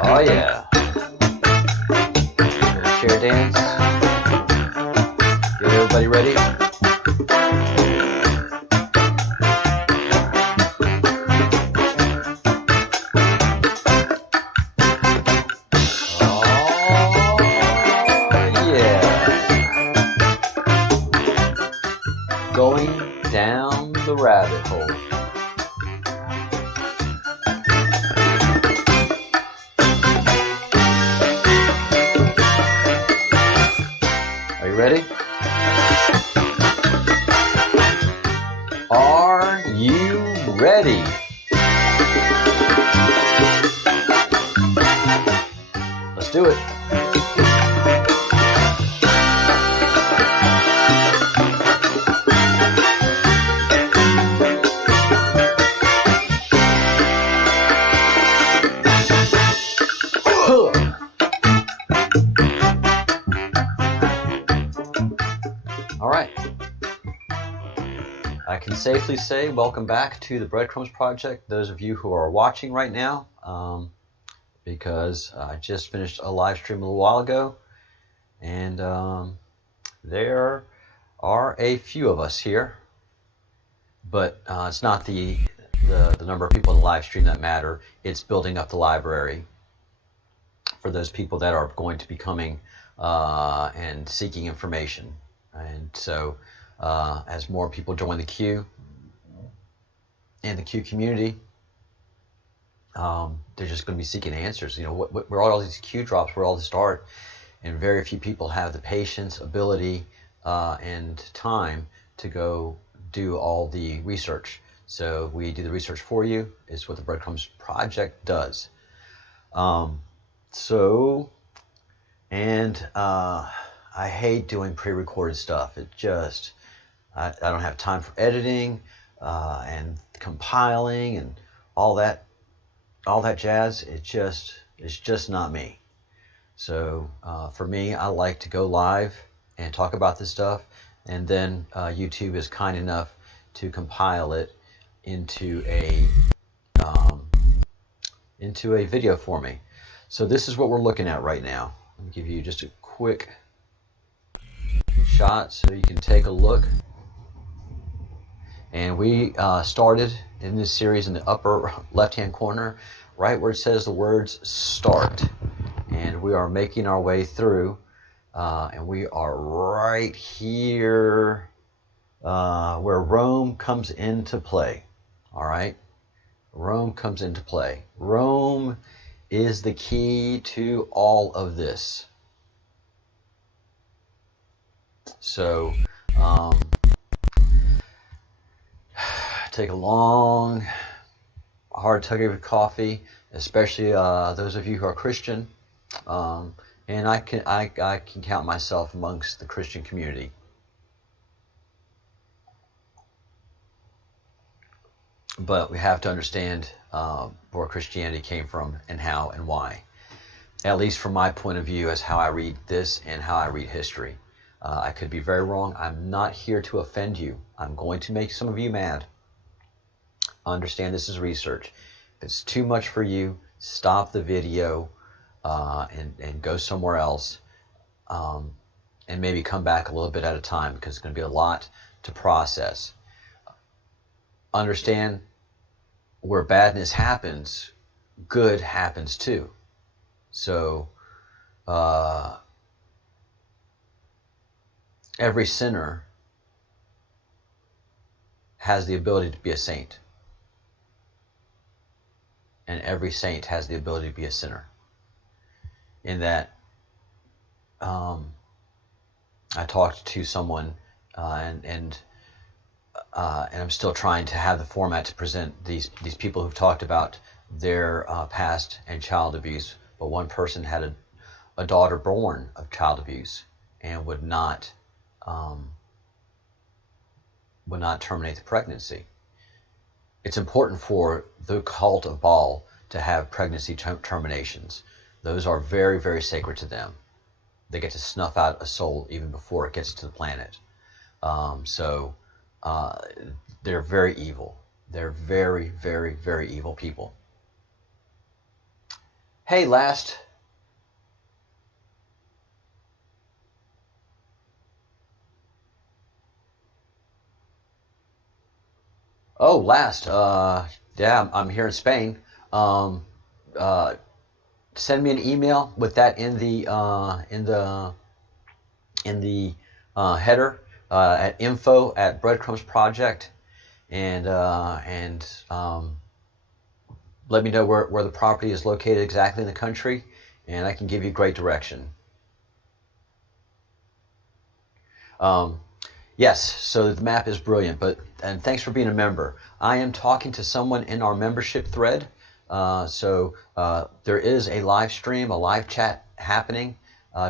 Oh yeah. Chair dance. Get everybody ready? Going down the rabbit hole. Are you ready? Are you ready? Let's do it. All right. I can safely say welcome back to the Breadcrumbs Project, those of you who are watching right now, because I just finished a live stream a little while ago, and there are a few of us here, but it's not the number of people in the live stream that matter. It's building up the library for those people that are going to be coming and seeking information. And so as more people join the queue and the queue community, they're just going to be seeking answers. You know, where all these queue drops, where all this start, and very few people have the patience, ability, and time to go do all the research. So we do the research for you. Is what the Breadcrumbs Project does. I hate doing pre-recorded stuff. It just, I don't have time for editing and compiling and all that jazz. It's just not me. So for me, I like to go live and talk about this stuff, and then YouTube is kind enough to compile it into a video for me. So this is what we're looking at right now. Let me give you just a quick shot so you can take a look. And we started in this series in the upper left hand corner, right where it says the words start, and we are making our way through, and we are right here where Rome comes into play. All right, Rome comes into play. Rome is the key to all of this. So take a long, hard tug of your coffee, especially those of you who are Christian, and I can count myself amongst the Christian community. But we have to understand where Christianity came from and how and why. At least from my point of view, as how I read this and how I read history. I could be very wrong. I'm not here to offend you. I'm going to make some of you mad. Understand this is research. If it's too much for you, stop the video and go somewhere else, and maybe come back a little bit at a time, because it's going to be a lot to process. Understand, where badness happens, good happens too. So every sinner has the ability to be a saint, and every saint has the ability to be a sinner. In that, I talked to someone, and I'm still trying to have the format to present these people who've talked about their past and child abuse. But one person had a daughter born of child abuse and would not terminate the pregnancy. It's important for the cult of Baal to have pregnancy terminations. Those are very, very sacred to them. They get to snuff out a soul even before it gets to the planet. They're very evil. They're very, very, very evil people. Hey, last. Oh, last. Yeah, I'm here in Spain. Um, uh, Send me an email with that in the header at info@Breadcrumbs Project, and let me know where the property is located exactly in the country, and I can give you great direction. Um, yes, so the map is brilliant, and thanks for being a member. I am talking to someone in our membership thread, so there is a live stream, a live chat happening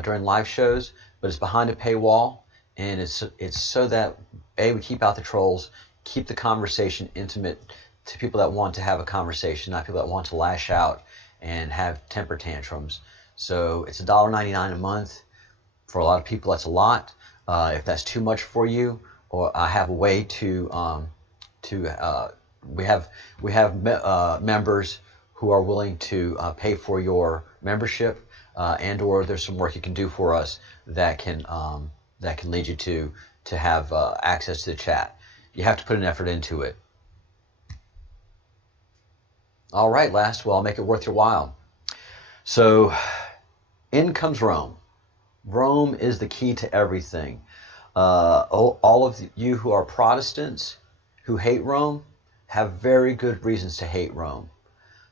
during live shows, but it's behind a paywall, and it's so that we keep out the trolls, keep the conversation intimate to people that want to have a conversation, not people that want to lash out and have temper tantrums. So it's $1.99 a month. For a lot of people, that's a lot. If that's too much for you, or I have a way we have members who are willing to pay for your membership, and or there's some work you can do for us that can lead you to have access to the chat. You have to put an effort into it. All right, last. Well, I'll make it worth your while. So, in comes Rome. Rome is the key to everything. All of you who are Protestants who hate Rome have very good reasons to hate Rome.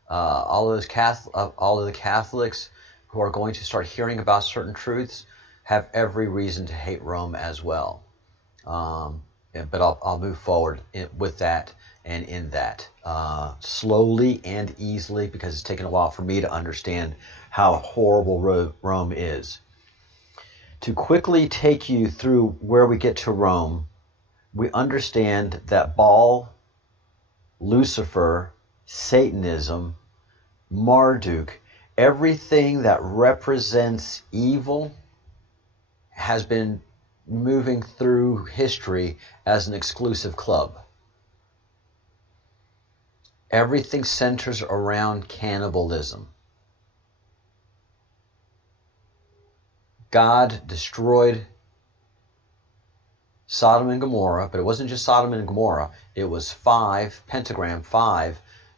All of the Catholics who are going to start hearing about certain truths have every reason to hate Rome as well. But I'll move forward with that and in that slowly and easily, because it's taken a while for me to understand how horrible Rome is. To quickly take you through where we get to Rome, we understand that Baal, Lucifer, Satanism, Marduk, everything that represents evil has been moving through history as an exclusive club. Everything centers around cannibalism. God destroyed Sodom and Gomorrah, but it wasn't just Sodom and Gomorrah. It was five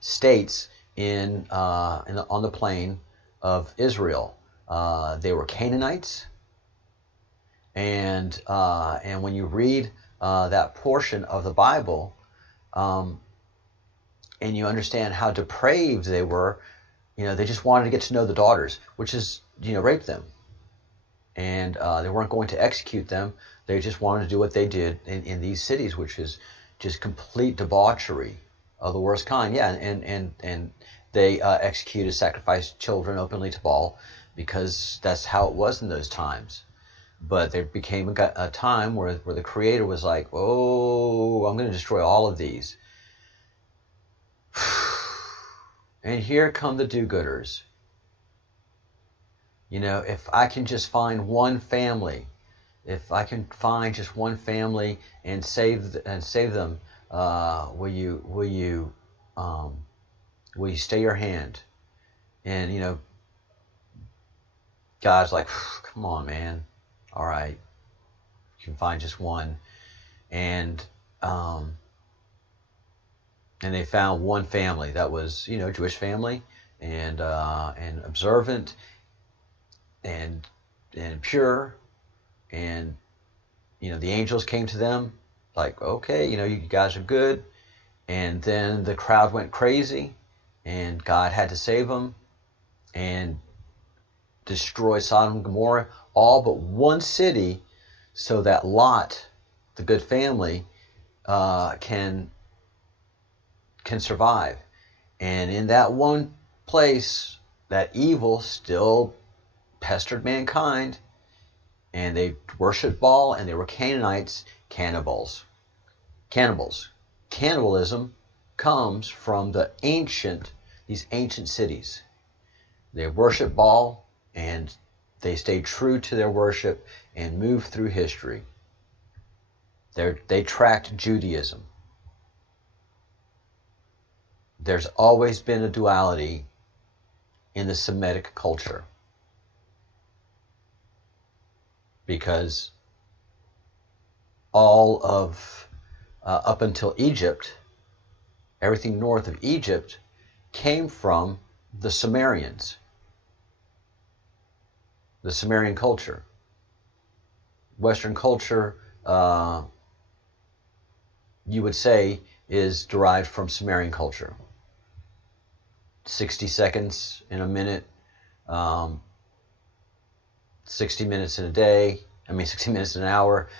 states on the plain of Israel. They were Canaanites, and when you read that portion of the Bible, and you understand how depraved they were, they just wanted to get to know the daughters, which is rape them. And they weren't going to execute them. They just wanted to do what they did in these cities, which is just complete debauchery of the worst kind. Yeah, and they executed, sacrificed children openly to Baal, because that's how it was in those times. But there became a time where the Creator was like, oh, I'm going to destroy all of these. And here come the do-gooders. If I can just find one family, if I can find just one family and save them, will you stay your hand? And God's like, come on, man. All right, you can find just one, and they found one family that was Jewish family, and observant, and pure, and the angels came to them like, okay, you guys are good. And then the crowd went crazy, and God had to save them and destroy Sodom and Gomorrah, all but one city, so that Lot, the good family, can survive. And in that one place, that evil still pestered mankind, and they worshipped Baal, and they were Canaanites, cannibals. Cannibalism comes from these ancient cities. They worshiped Baal, and they stayed true to their worship and moved through history. They tracked Judaism. There's always been a duality in the Semitic culture. Because all of, up until Egypt, everything north of Egypt came from the Sumerians, the Sumerian culture. Western culture, you would say, is derived from Sumerian culture. 60 seconds in a minute, 60 minutes in a day, 60 minutes in an hour,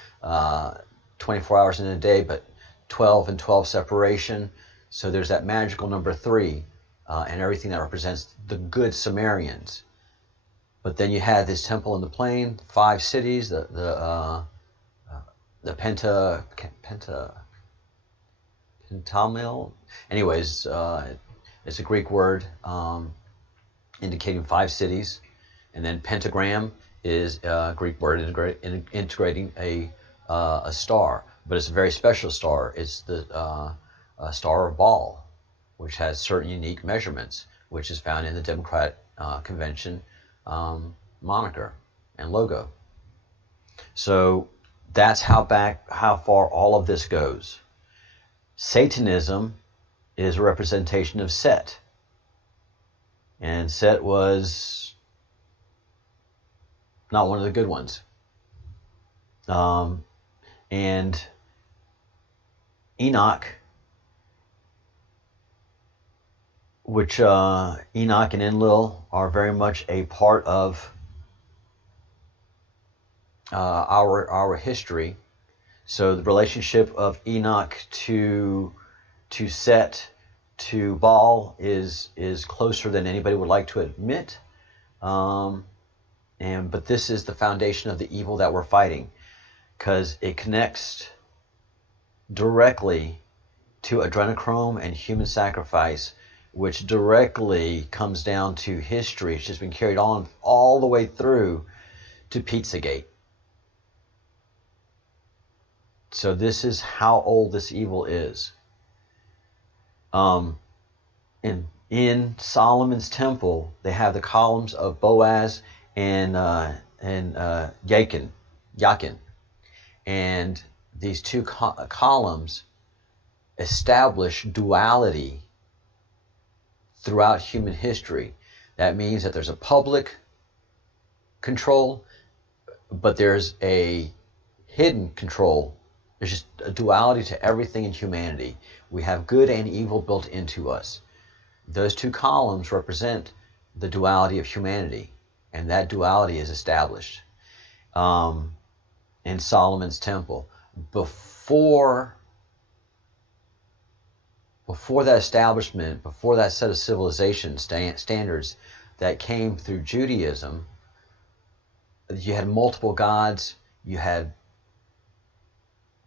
24 hours in a day, but 12 and 12 separation. So there's that magical number 3, and everything that represents the good Sumerians. But then you had this temple in the plain, 5 cities, the pentamil. Anyways, it's a Greek word indicating 5 cities, and then pentagram is a Greek word integrating a star, but it's a very special star. It's the Star of Baal, which has certain unique measurements, which is found in the Democratic Convention moniker and logo. So that's how far all of this goes. Satanism is a representation of Set, and Set was not one of the good ones. And Enoch, which Enoch and Enlil are very much a part of our history. So the relationship of Enoch to Set to Baal is closer than anybody would like to admit. But this is the foundation of the evil that we're fighting, because it connects directly to adrenochrome and human sacrifice, which directly comes down to history. It's just been carried on all the way through to Pizzagate. So this is how old this evil is. In Solomon's temple, they have the columns of Boaz and Yakin. And these two columns establish duality throughout human history. That means that there's a public control, but there's a hidden control. There's just a duality to everything in humanity. We have good and evil built into us. Those two columns represent the duality of humanity, and that duality is established in Solomon's temple. Before that establishment, before that set of civilization standards that came through Judaism, you had multiple gods. You had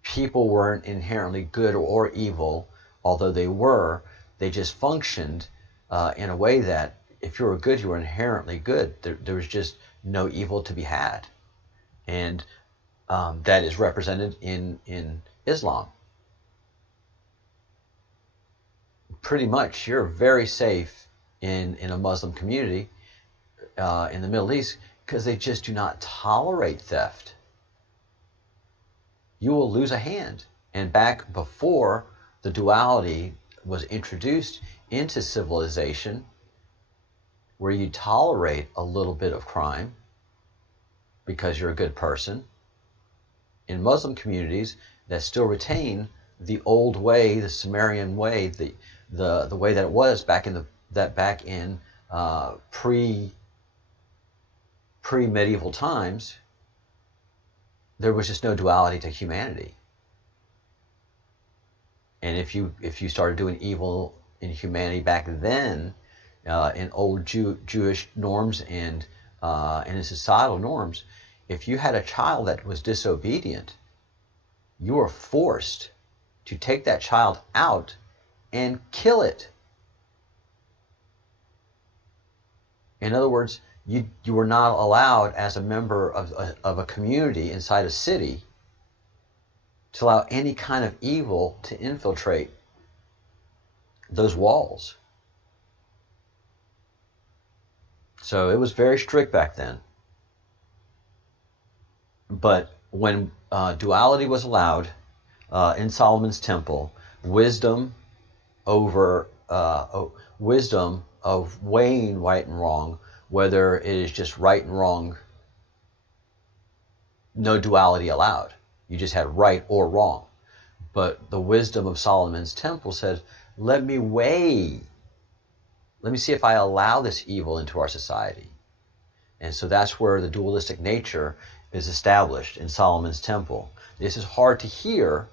people weren't inherently good or evil, although they just functioned in a way that if you were good, you were inherently good. There was just no evil to be had. And that is represented in Islam. Pretty much, you're very safe in a Muslim community in the Middle East, because they just do not tolerate theft. You will lose a hand. And back before the duality was introduced into civilization, where you tolerate a little bit of crime because you're a good person, in Muslim communities that still retain the old way, the Sumerian way, the way that it was back in pre-medieval times, there was just no duality to humanity. And if you started doing evil in humanity back then, in old Jewish norms and in societal norms, if you had a child that was disobedient, you were forced to take that child out and kill it. In other words, you were not allowed, as a member of a community inside a city, to allow any kind of evil to infiltrate those walls. So it was very strict back then. But when duality was allowed in Solomon's temple, wisdom wisdom of weighing right and wrong, whether it is just right and wrong, no duality allowed. You just had right or wrong. But the wisdom of Solomon's temple said, let me weigh. Let me see if I allow this evil into our society. And so that's where the dualistic nature is established in Solomon's temple. This is hard to hear,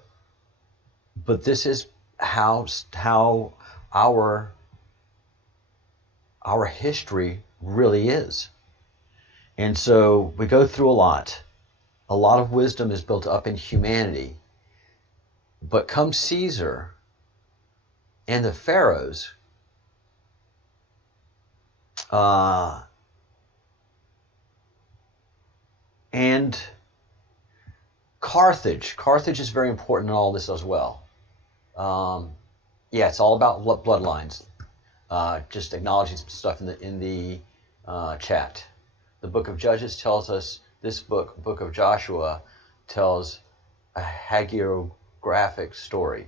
but this is how our history really is. And so we go through a lot. A lot of wisdom is built up in humanity. But come Caesar and the pharaohs, and Carthage. Carthage is very important in all this as well. Yeah, it's all about bloodlines. Just acknowledging some stuff in the chat. The book of Judges tells us, this book of Joshua, tells a hagiographic story.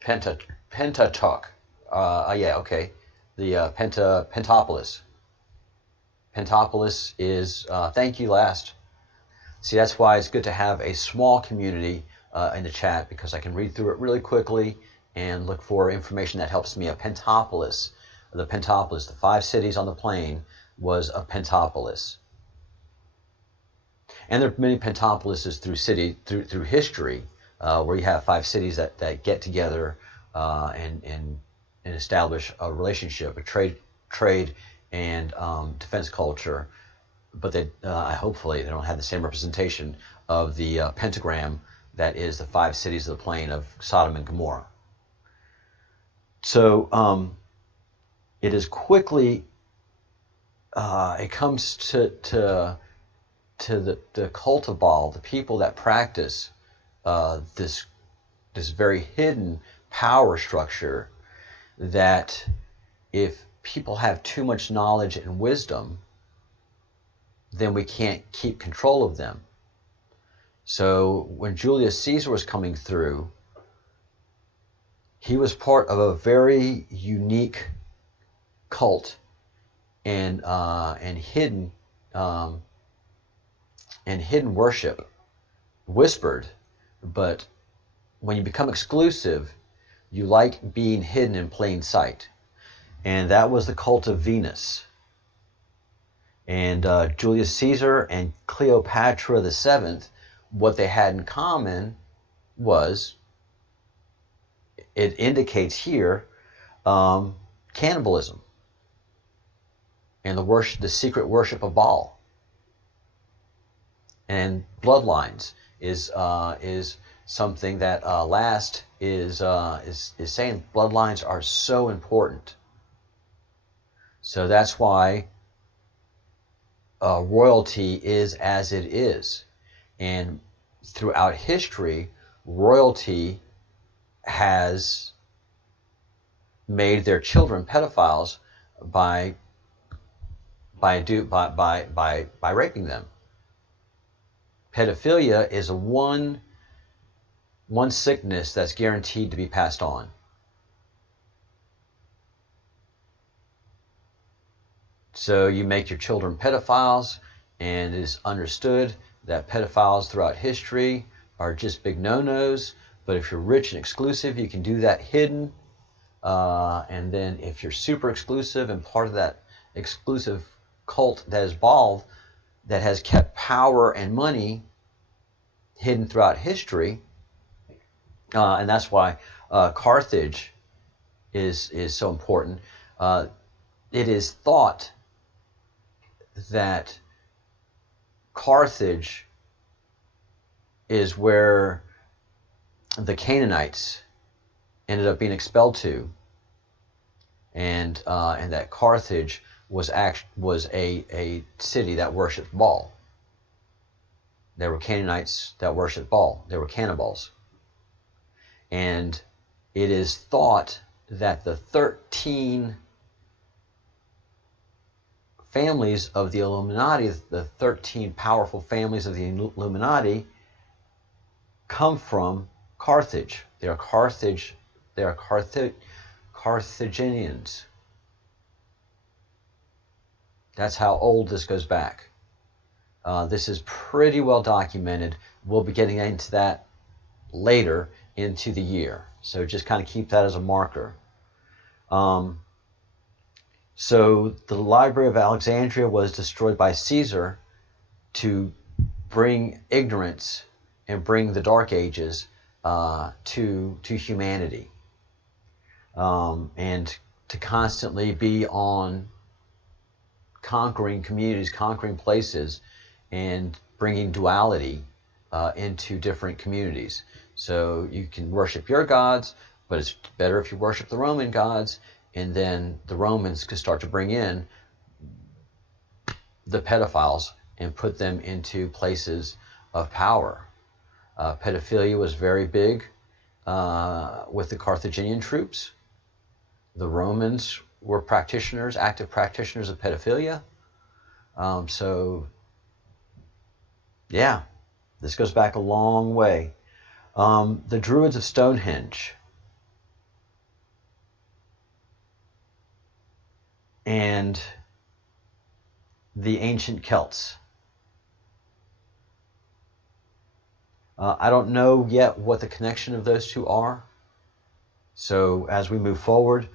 Pentateuch. Yeah, okay. The Pentapolis. Pentapolis is, thank you, last. See, that's why it's good to have a small community in the chat, because I can read through it really quickly and look for information that helps me. A Pentapolis, the 5 cities on the plain, was a Pentapolis. And there are many Pentapolises through history, where you have 5 cities that get together and establish a relationship, a trade and defense culture. But they hopefully they don't have the same representation of the pentagram that is the 5 cities of the plain of Sodom and Gomorrah. So it is quickly, it comes to the cult of Baal, the people that practice this very hidden power structure, that if people have too much knowledge and wisdom, then we can't keep control of them. So when Julius Caesar was coming through, he was part of a very unique cult and hidden worship, whispered. But when you become exclusive, you like being hidden in plain sight, and that was the cult of Venus. And Julius Caesar and Cleopatra the Seventh, what they had in common was, it indicates here, cannibalism and the secret worship of Baal. And bloodlines is something that Last is saying. Bloodlines are so important. So that's why royalty is as it is. And throughout history, royalty has made their children pedophiles by raping them. Pedophilia is one sickness that's guaranteed to be passed on. So you make your children pedophiles, and it is understood that pedophiles throughout history are just big no-nos. But if you're rich and exclusive, you can do that hidden. And then if you're super exclusive and part of that exclusive cult that is Baal, that has kept power and money hidden throughout history, and that's why Carthage is so important. It is thought that Carthage is where the Canaanites ended up being expelled to, and that Carthage was a city that worshipped Baal. There were Canaanites that worshipped Baal. There were cannibals. And it is thought that the 13 families of the Illuminati, the 13 powerful families of the Illuminati, come from Carthage. They are Carthaginians. That's how old this goes back. This is pretty well documented. We'll be getting into that later into the year. So just kind of keep that as a marker. So the Library of Alexandria was destroyed by Caesar to bring ignorance and bring the Dark Ages to humanity, and to constantly be on conquering communities, conquering places, and bringing duality into different communities. So you can worship your gods, but it's better if you worship the Roman gods, and then the Romans could start to bring in the pedophiles and put them into places of power. Pedophilia was very big with the Carthaginian troops. The Romans were practitioners, active practitioners of pedophilia. So, yeah, this goes back a long way. The Druids of Stonehenge and the ancient Celts. I don't know yet what the connection of those two are. So as we move forward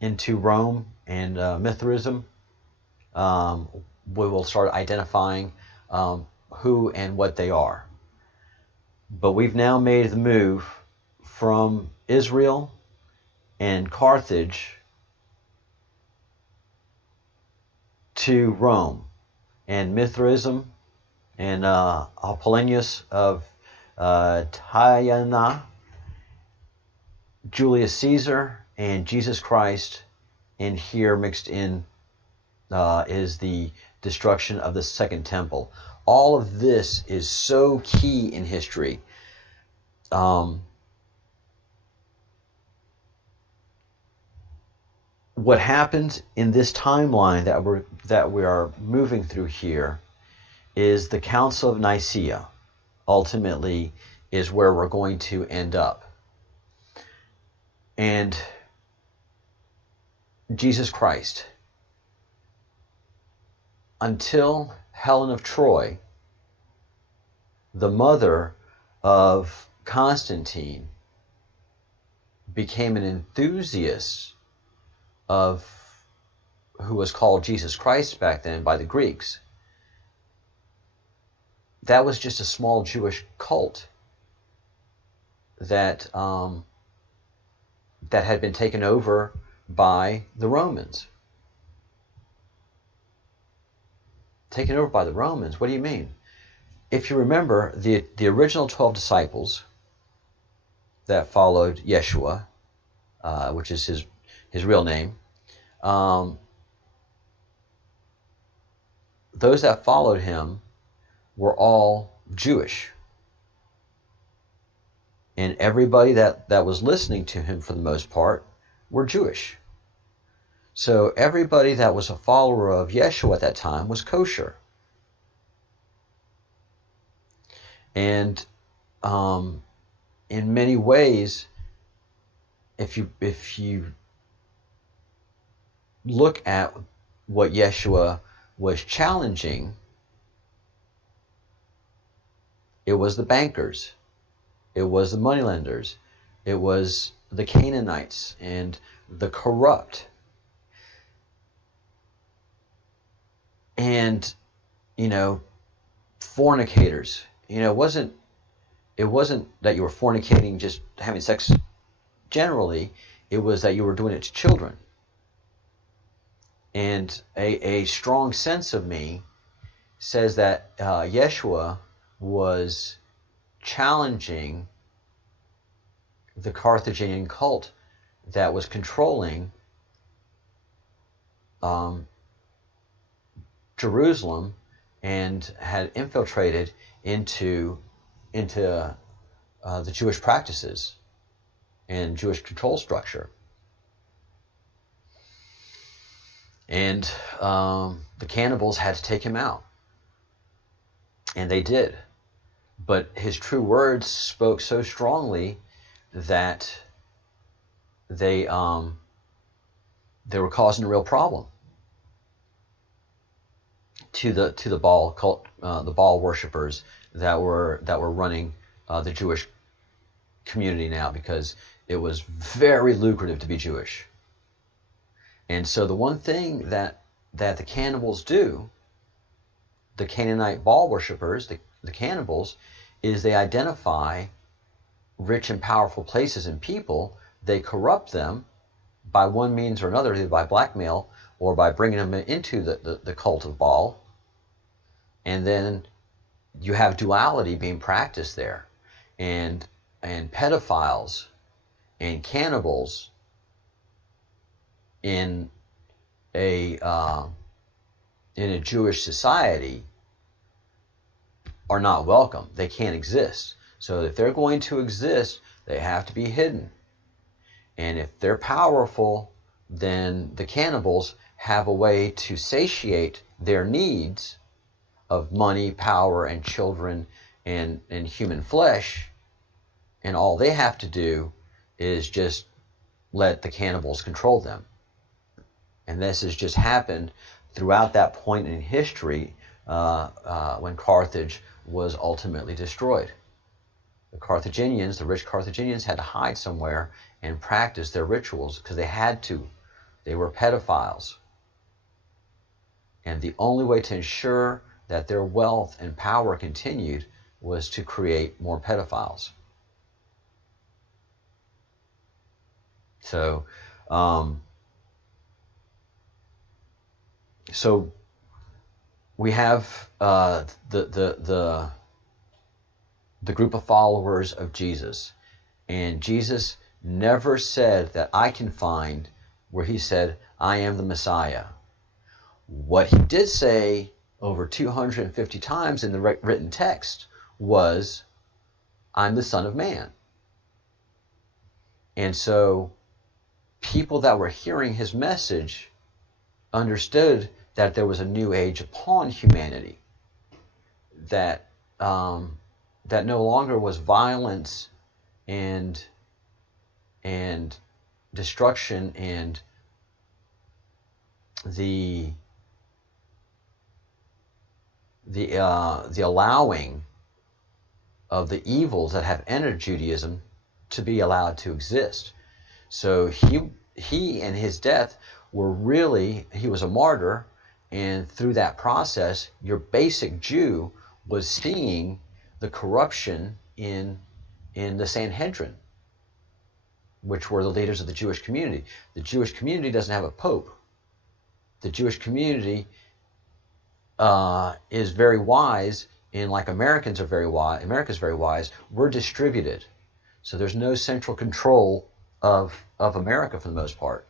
into Rome and Mithraism, we will start identifying who and what they are. But we've now made the move from Israel and Carthage to Rome and Mithraism and Apollonius of Tyana, Julius Caesar, and Jesus Christ. And here mixed in is the destruction of the Second Temple. All of this is so key in history. What happens in this timeline that we are moving through here is the Council of Nicaea. Ultimately, is where we're going to end up. And Jesus Christ, until Helen of Troy, the mother of Constantine, became an enthusiast of who was called Jesus Christ back then by the Greeks. That was just a small Jewish cult that that had been taken over by the Romans. Taken over by the Romans? What do you mean? If you remember, the original 12 disciples that followed Yeshua, which is his real name, those that followed him were all Jewish. And everybody that was listening to him, for the most part, were Jewish. So everybody that was a follower of Yeshua at that time was kosher. And in many ways, if you look at what Yeshua was challenging, it was the bankers, it was the moneylenders, it was the Canaanites and the corrupt. And, fornicators. It wasn't that you were fornicating, just having sex generally. It was that you were doing it to children. And a strong sense of me says that Yeshua was challenging the Carthaginian cult that was controlling Jerusalem and had infiltrated into the Jewish practices and Jewish control structure. And the cannibals had to take him out. And they did. But his true words spoke so strongly that they were causing a real problem to the Baal cult, the Baal worshippers that were running the Jewish community now, because it was very lucrative to be Jewish. And so the one thing that the cannibals do, the Canaanite Baal worshippers, the cannibals, is they identify rich and powerful places and people. They corrupt them by one means or another, either by blackmail or by bringing them into the cult of Baal. And then you have duality being practiced there. And pedophiles and cannibals in a Jewish society are not welcome. They can't exist. So if they're going to exist, they have to be hidden. And if they're powerful, then the cannibals have a way to satiate their needs of money, power, and children, and human flesh. And all they have to do is just let the cannibals control them. And this has just happened throughout that point in history when Carthage was ultimately destroyed. The Carthaginians, the rich Carthaginians, had to hide somewhere and practice their rituals because they had to. They were pedophiles. And the only way to ensure that their wealth and power continued was to create more pedophiles. So, we have the group of followers of Jesus, and Jesus never said that I can find where he said, I am the Messiah. What he did say over 250 times in the written text was, I'm the Son of Man. And so people that were hearing his message understood that there was a new age upon humanity, that that no longer was violence and destruction and the allowing of the evils that have entered Judaism to be allowed to exist. So he and his death were really, he was a martyr, and through that process, your basic Jew was seeing the corruption in the Sanhedrin, which were the leaders of the Jewish community. The Jewish community doesn't have a pope. The Jewish community is very wise, and like Americans are very wise, America's very wise, we're distributed. So there's no central control of America for the most part.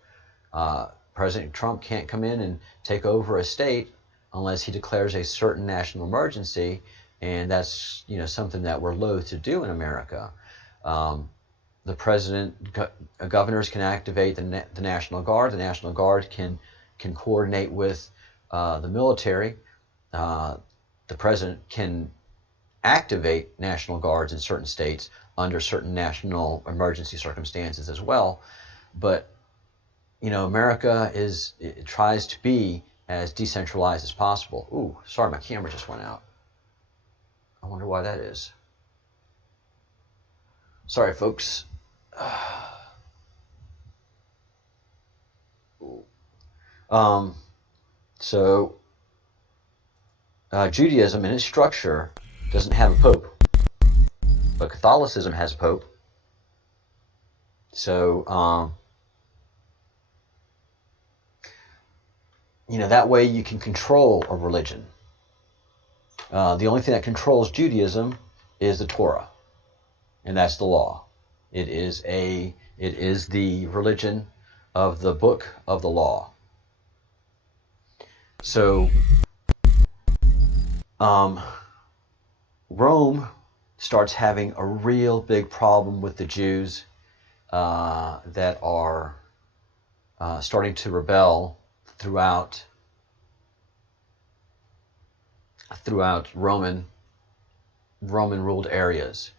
President Trump can't come in and take over a state unless he declares a certain national emergency, and that's something that we're loath to do in America. The president, governors can activate the National Guard. The National Guard can coordinate with the military. The president can activate National Guards in certain states under certain national emergency circumstances as well. But America it tries to be as decentralized as possible. Ooh, sorry, my camera just went out. I wonder why that is. Sorry, folks. Judaism in its structure doesn't have a pope, but Catholicism has a pope. So, that way you can control a religion. The only thing that controls Judaism is the Torah, and that's the law. It is the religion of the book of the law. So, Rome starts having a real big problem with the Jews that are starting to rebel throughout Roman ruled areas.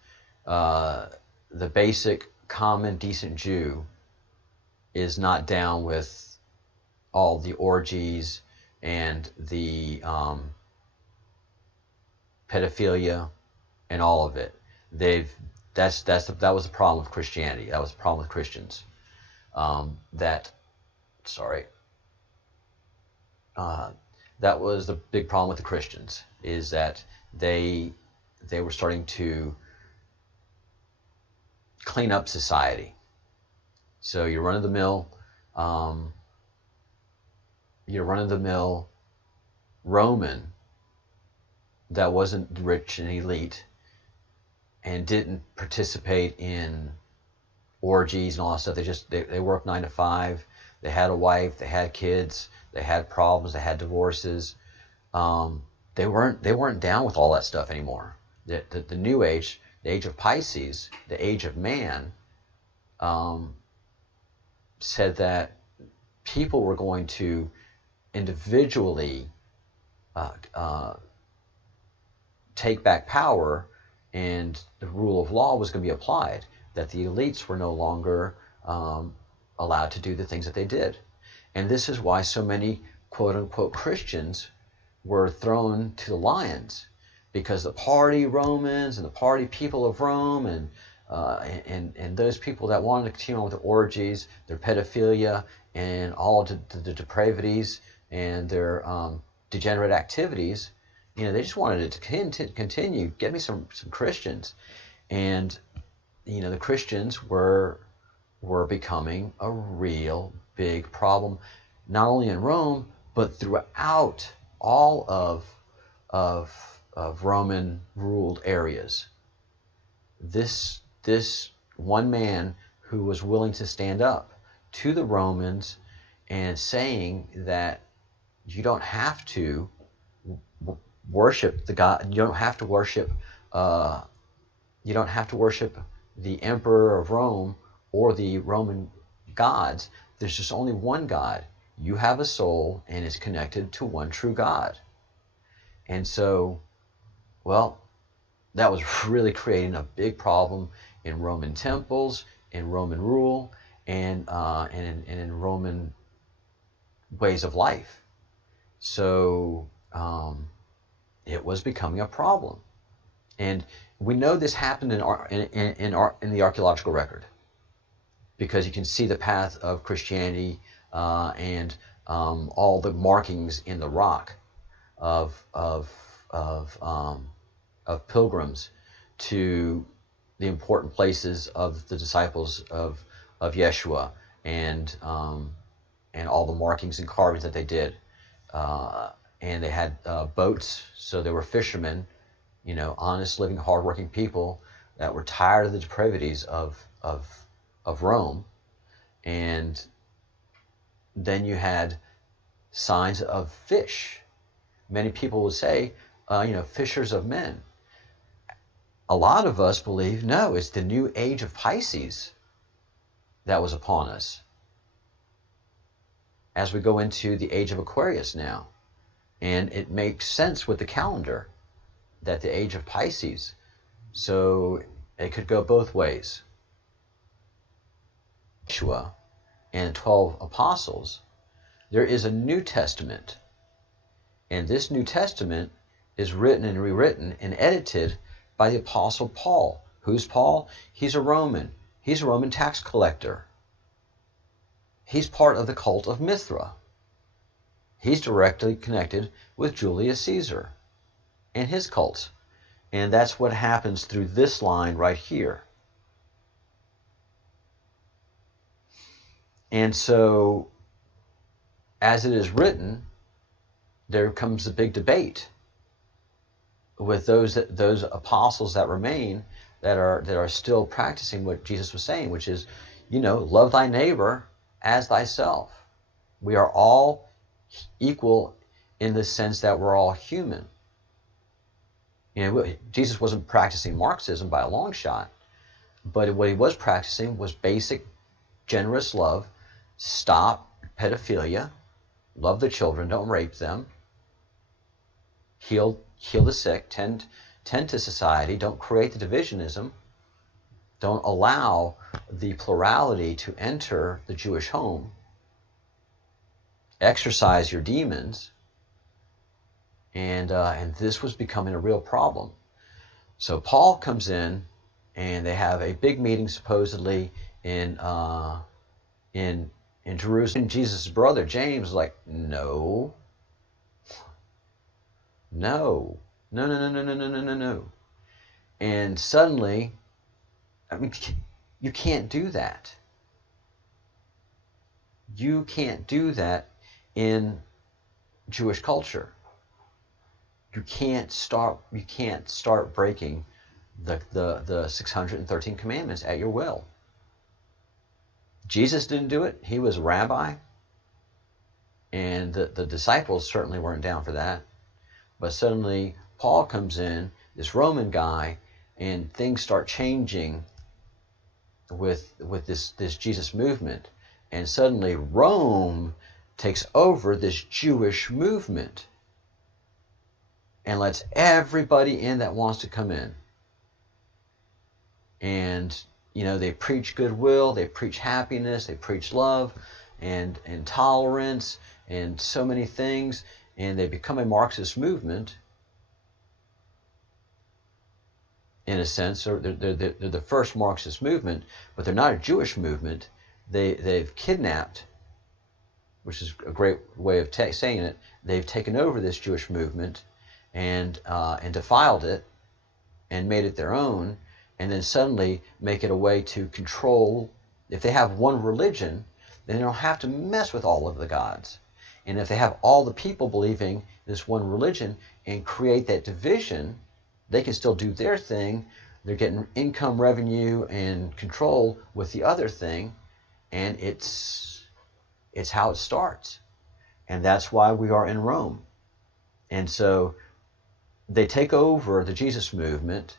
The basic common decent Jew is not down with all the orgies and the pedophilia and all of it. That was the problem with Christianity. That was the problem with Christians. That was the big problem with the Christians, is that they were starting to clean up society. So your run-of-the-mill Roman that wasn't rich and elite and didn't participate in orgies and all that stuff. They worked 9 to 5. They had a wife. They had kids. They had problems. They had divorces. They weren't down with all that stuff anymore. The new age, the age of Pisces, the age of man, said that people were going to individually take back power, and the rule of law was going to be applied, that the elites were no longer allowed to do the things that they did. And this is why so many quote-unquote Christians were thrown to the lions, because the party Romans and the party people of Rome and those people that wanted to continue on with the orgies, their pedophilia, and all the depravities and their degenerate activities, they just wanted it to continue. Get me some Christians. And the Christians were becoming a real big problem, not only in Rome, but throughout all of Roman ruled areas. This one man who was willing to stand up to the Romans and saying that you don't have to worship the God, you don't have to worship the emperor of Rome or the Roman gods. There's just only one God. You have a soul and is connected to one true God. And so, that was really creating a big problem in Roman temples, in Roman rule, and in Roman ways of life. So it was becoming a problem, and we know this happened in the archaeological record, because you can see the path of Christianity and all the markings in the rock of pilgrims to the important places of the disciples of Yeshua, and all the markings and carvings that they did. And they had boats, so they were fishermen, honest, living, hardworking people that were tired of the depravities of Rome. And then you had signs of fish. Many people would say, fishers of men. A lot of us believe, no, it's the new age of Pisces that was upon us, as we go into the age of Aquarius now. And it makes sense with the calendar that the age of Pisces, so it could go both ways. Yeshua and 12 apostles, there is a New Testament, and this New Testament is written and rewritten and edited by the Apostle Paul. Who's Paul? He's a Roman. He's a Roman tax collector. He's part of the cult of Mithra. He's directly connected with Julius Caesar and his cult. And that's what happens through this line right here. And so, as it is written, there comes a big debate with those apostles that remain, that are still practicing what Jesus was saying, which is, love thy neighbor as thyself. We are all equal in the sense that we're all human. Jesus wasn't practicing Marxism by a long shot, but what he was practicing was basic, generous love. Stop pedophilia, love the children, don't rape them, heal the sick, tend to society, don't create the divisionism, don't allow the plurality to enter the Jewish home, exorcise your demons, and this was becoming a real problem. So Paul comes in, and they have a big meeting supposedly in Jerusalem. Jesus' brother James is like, no. And suddenly, I mean, you can't do that. You can't do that in Jewish culture. You can't start breaking the 613 commandments at your will. Jesus didn't do it. He was a rabbi. And the disciples certainly weren't down for that. But suddenly Paul comes in, this Roman guy, and things start changing with this Jesus movement. And suddenly Rome takes over this Jewish movement and lets everybody in that wants to come in. And, you know, they preach goodwill, they preach happiness, they preach love and tolerance and so many things. And they become a Marxist movement, in a sense. Or they're the first Marxist movement, but they're not a Jewish movement. They've kidnapped, which is a great way of saying it, they've taken over this Jewish movement and defiled it and made it their own, and then suddenly make it a way to control. If they have one religion, then they don't have to mess with all of the gods. And if they have all the people believing this one religion and create that division, they can still do their thing. They're getting income, revenue, and control with the other thing, and it's how it starts. And that's why we are in Rome. And so they take over the Jesus movement,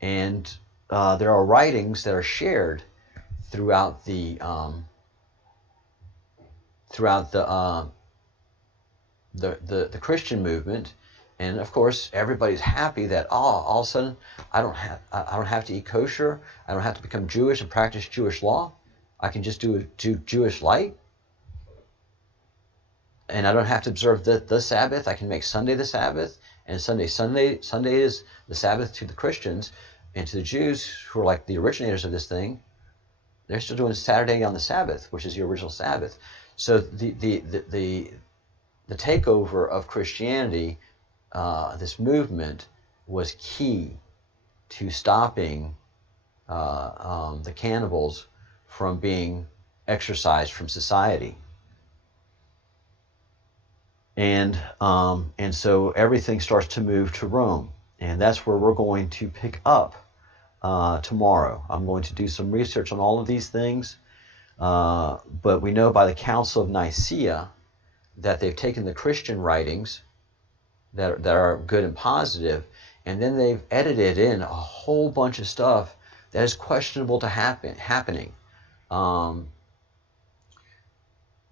and there are writings that are shared throughout the Christian movement. And of course, everybody's happy that all of a sudden I don't have to eat kosher. I don't have to become Jewish and practice Jewish law. I can just do Jewish light, and I don't have to observe the Sabbath. I can make Sunday the Sabbath, and Sunday is the Sabbath to the Christians, and to the Jews, who are like the originators of this thing, they're still doing Saturday on the Sabbath, which is the original Sabbath. So the takeover of Christianity, this movement, was key to stopping the cannibals from being exorcised from society. And so everything starts to move to Rome, and that's where we're going to pick up tomorrow. I'm going to do some research on all of these things, but we know by the Council of Nicaea that they've taken the Christian writings that are good and positive, and then they've edited in a whole bunch of stuff that is questionable to happening.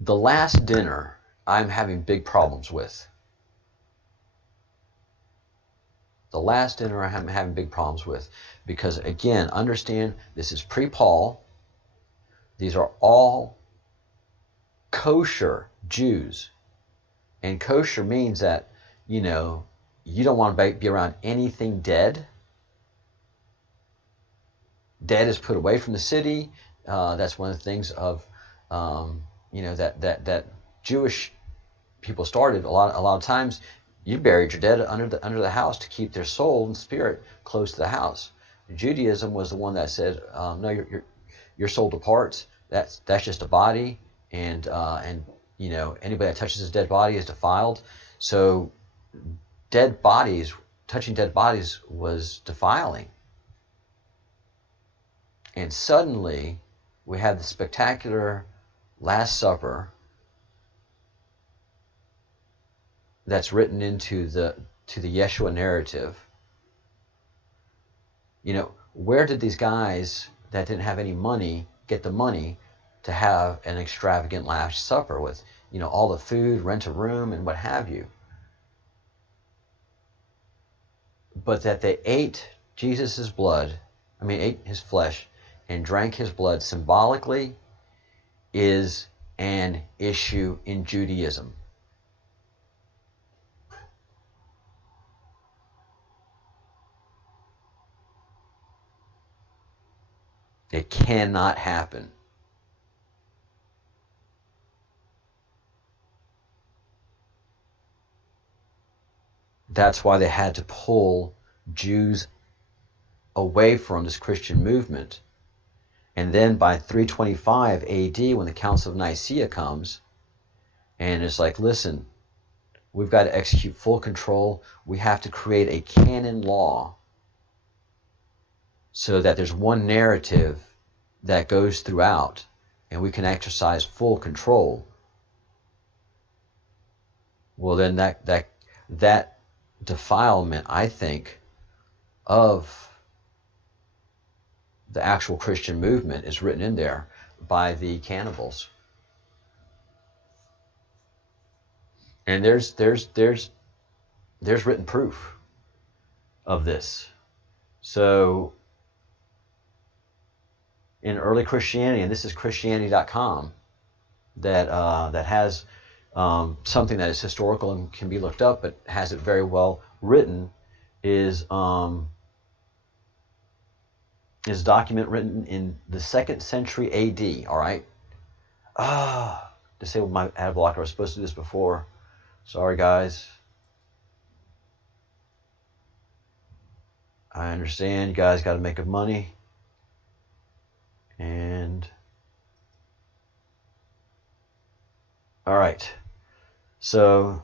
The Last Dinner, I'm having big problems with. The Last Dinner I'm having big problems with, because again, understand, this is pre-Paul. These are all kosher Jews. And kosher means that, you know, you don't want to be around anything dead. Dead is put away from the city. That's one of the things of, you know, that Jewish people started. A lot of times, you buried your dead under the house to keep their soul and spirit close to the house. Judaism was the one that said, no, your soul departs. That's just a body, and you know, anybody that touches his dead body is defiled. So touching dead bodies was defiling. And suddenly, we have the spectacular Last Supper that's written into the Yeshua narrative. You know, where did these guys that didn't have any money get the money to have an extravagant Last Supper with all the food, rent a room, and what have you. But that they ate Jesus' ate his flesh and drank his blood symbolically is an issue in Judaism. It cannot happen. That's why they had to pull Jews away from this Christian movement. And then by 325 AD, when the Council of Nicaea comes, and it's like, listen, we've got to execute full control. We have to create a canon law so that there's one narrative that goes throughout, and we can exercise full control. Well, then that defilement, I think, of the actual Christian movement is written in there by the cannibals. And there's written proof of this. So in early Christianity, and this is Christianity.com, that has something that is historical and can be looked up, but has it very well written, is document written in the 2nd century AD. All right. Disabled my ad blocker. I was supposed to do this before. Sorry, guys. I understand you guys got to make good money. And all right. So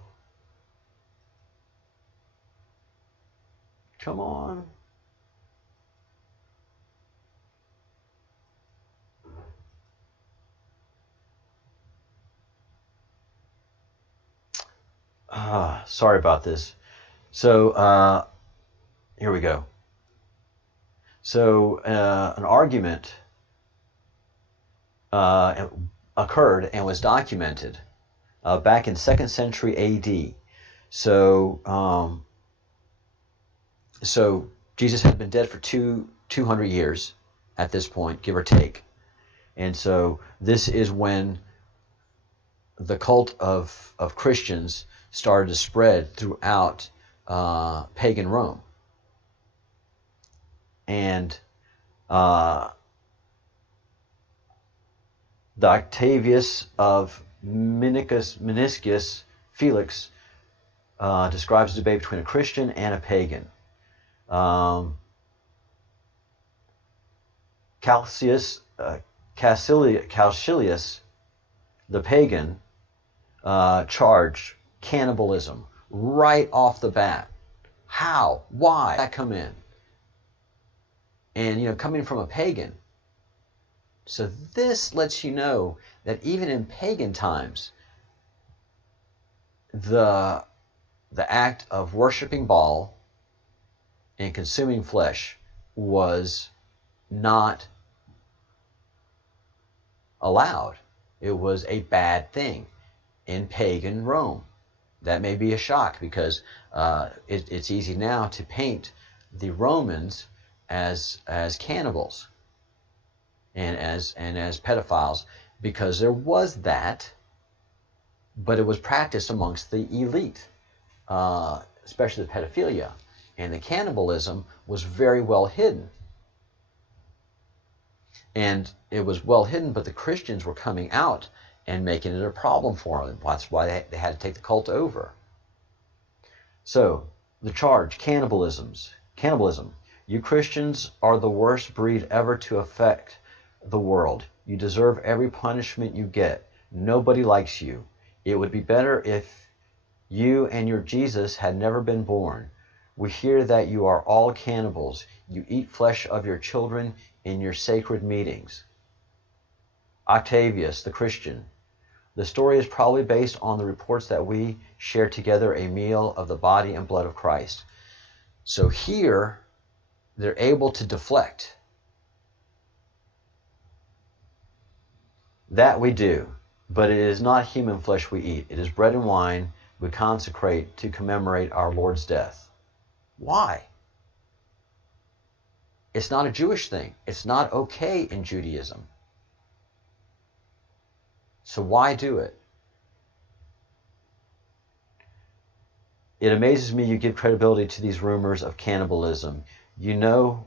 come on. Sorry about this. So here we go. So an argument occurred and was documented back in 2nd century AD. So Jesus had been dead for 200 years at this point, give or take. And so this is when the cult of Christians started to spread throughout pagan Rome. And the Octavius of Meniscus Felix describes the debate between a Christian and a pagan. Caecilius, the pagan, charged cannibalism right off the bat. How? Why? Did that come in? And, coming from a pagan. So this lets you know that even in pagan times, the act of worshiping Baal and consuming flesh was not allowed. It was a bad thing in pagan Rome. That may be a shock because it's easy now to paint the Romans as cannibals and as pedophiles, because there was that, but it was practiced amongst the elite, especially the pedophilia, and the cannibalism was very well hidden. And it was well hidden, but the Christians were coming out and making it a problem for them. That's why they had to take the cult over. So, the charge, cannibalism. You Christians are the worst breed ever to affect the world. You deserve every punishment you get. Nobody likes you. It would be better if you and your Jesus had never been born. We hear that you are all cannibals. You eat flesh of your children in your sacred meetings. Octavius, the Christian. The story is probably based on the reports that we shared together a meal of the body and blood of Christ. So here, they're able to deflect. That we do. But it is not human flesh we eat. It is bread and wine we consecrate to commemorate our Lord's death. Why? It's not a Jewish thing. It's not okay in Judaism. So why do it? It amazes me you give credibility to these rumors of cannibalism. You know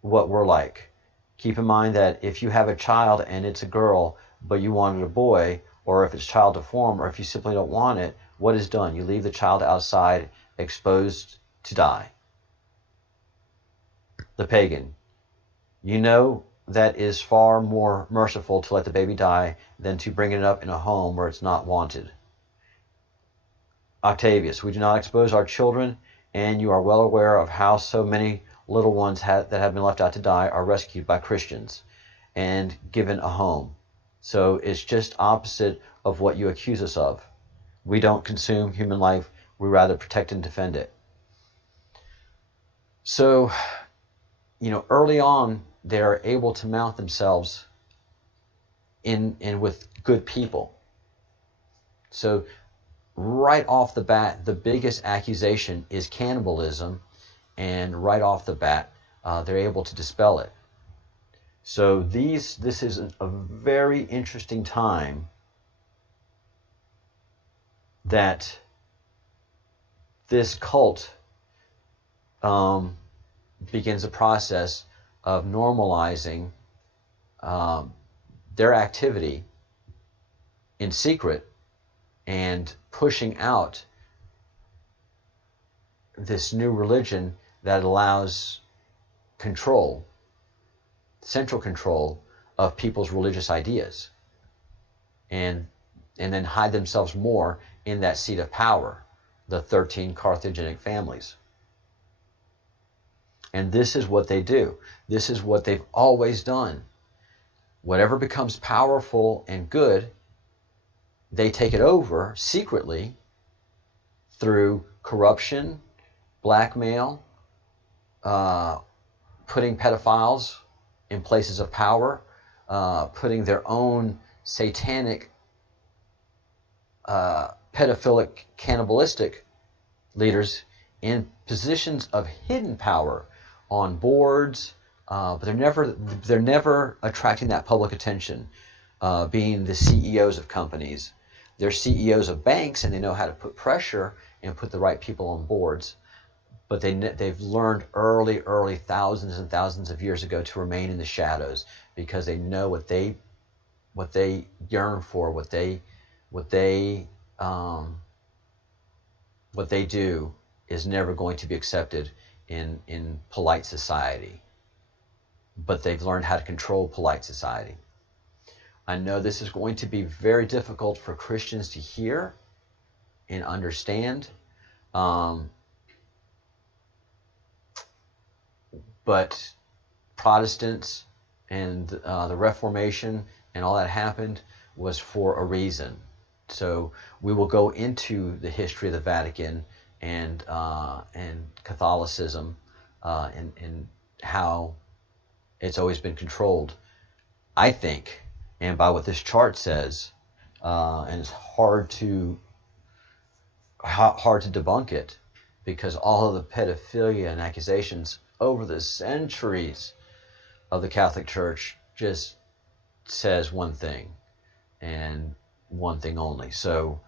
what we're like. Keep in mind that if you have a child and it's a girl, but you wanted a boy, or if it's child deformed, or if you simply don't want it, what is done? You leave the child outside, exposed to die. The pagan. You know that is far more merciful to let the baby die than to bring it up in a home where it's not wanted. Octavius. We do not expose our children, and you are well aware of how so many little ones that have been left out to die are rescued by Christians and given a home. So it's just opposite of what you accuse us of. We don't consume human life. We rather protect and defend it. So, early on, they're able to mount themselves in with good people. So right off the bat, the biggest accusation is cannibalism, and right off the bat, they're able to dispel it. So this is a very interesting time that this cult begins a process of normalizing their activity in secret and pushing out this new religion that allows control, central control of people's religious ideas, and then hide themselves more in that seat of power, the 13 Carthaginic families. And this is what they do. This is what they've always done. Whatever becomes powerful and good, they take it over secretly through corruption, blackmail, putting pedophiles in places of power, putting their own satanic, pedophilic, cannibalistic leaders in positions of hidden power on boards, but they're never attracting that public attention, being the CEOs of companies. They're CEOs of banks, and they know how to put pressure and put the right people on boards. But they've learned early, thousands and thousands of years ago, to remain in the shadows, because they know what they yearn for, what they do is never going to be accepted in polite society. But they've learned how to control polite society. I know this is going to be very difficult for Christians to hear and understand. But Protestants and the Reformation and all that happened was for a reason. So we will go into the history of the Vatican and Catholicism and how it's always been controlled, I think, and by what this chart says, and it's hard to debunk it, because all of the pedophilia and accusations over the centuries of the Catholic Church just says one thing, and one thing only. So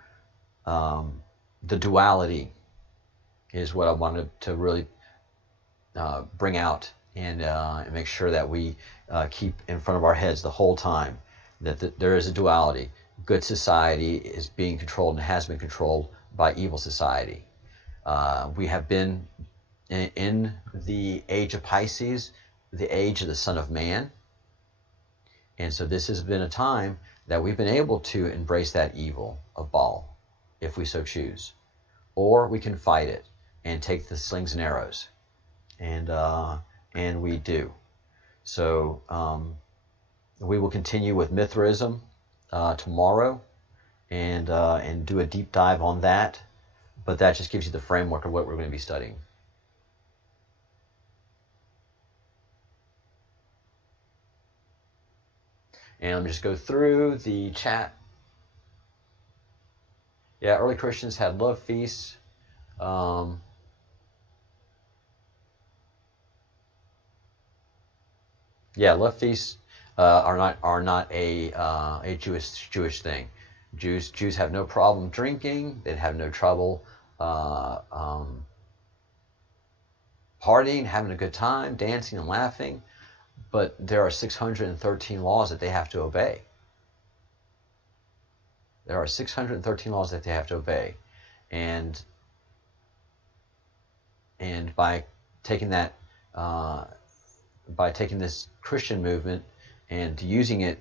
the duality is what I wanted to really bring out and make sure that we keep in front of our heads the whole time, that there is a duality. Good society is being controlled and has been controlled by evil society. We have been in the age of Pisces, the age of the Son of Man. And so this has been a time that we've been able to embrace that evil of Baal, if we so choose. Or we can fight it and take the slings and arrows. And we do. So we will continue with Mithraism tomorrow and do a deep dive on that. But that just gives you the framework of what we're going to be studying. And let me just go through the chat Yeah, early Christians had love feasts. Yeah, love feasts are not a Jewish thing. Jews have no problem drinking. They have no trouble partying, having a good time, dancing and laughing. But there are 613 laws that they have to obey. There are 613 laws that they have to obey, and by taking that, by taking this Christian movement and using it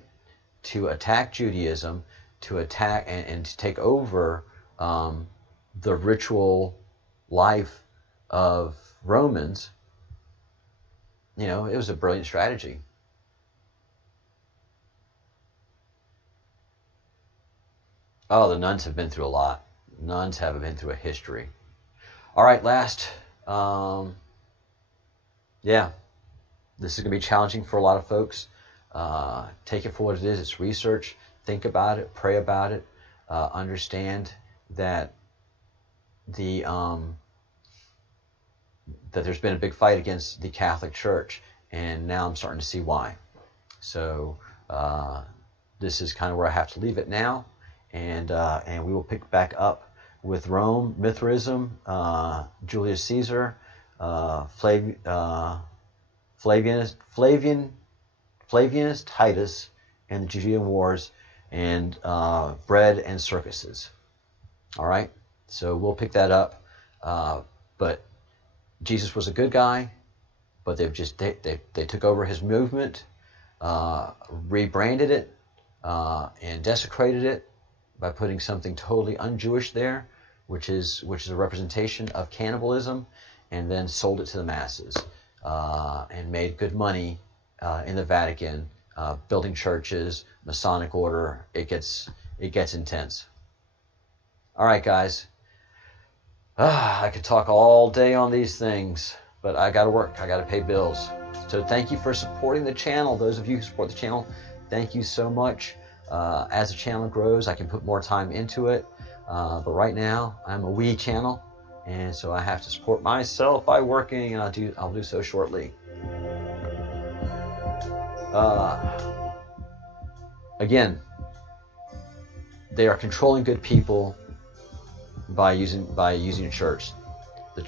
to attack Judaism, to attack and to take over the ritual life of Romans, you know, it was a brilliant strategy. Oh, the nuns have been through a lot. Nuns have been through a history. All right, last. Yeah, this is going to be challenging for a lot of folks. Take it for what it is. It's research. Think about it. Pray about it. Understand that that there's been a big fight against the Catholic Church, and now I'm starting to see why. So this is kind of where I have to leave it now, and we will pick back up with Rome, Mithraism, Julius Caesar, Flavianus, Titus, and the Judean Wars, and bread and circuses. All right, so we'll pick that up. But Jesus was a good guy, but they took over his movement, rebranded it, and desecrated it by putting something totally un-Jewish there, which is a representation of cannibalism, and then sold it to the masses, and made good money in the Vatican, building churches, Masonic order. It gets intense. All right, guys. I could talk all day on these things, but I got to work. I got to pay bills. So thank you for supporting the channel. Those of you who support the channel, thank you so much. As the channel grows, I can put more time into it. But right now, I'm a wee channel, and so I have to support myself by working, and I'll do so shortly. Again, they are controlling good people by using a church. The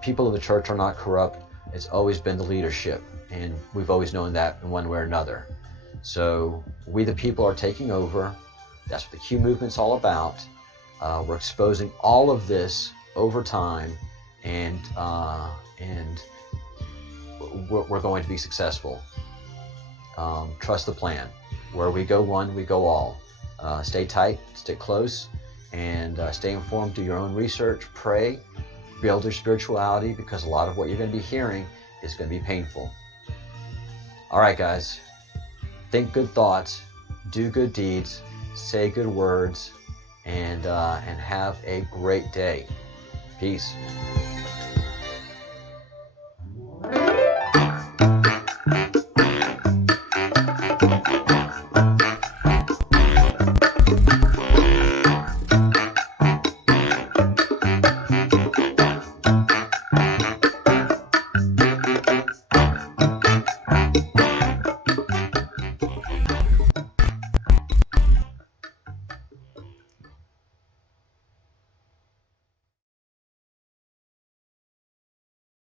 people of the church are not corrupt. It's always been the leadership, and we've always known that in one way or another. So we the people are taking over. That's what the Q movement's all about. We're exposing all of this over time, and we're going to be successful. Trust the plan. Where we go one, we go all. Stay tight, stick close, and stay informed. Do your own research, pray, build your spirituality, because a lot of what you're going to be hearing is going to be painful. All right, guys. Think good thoughts, do good deeds, say good words, and have a great day. Peace.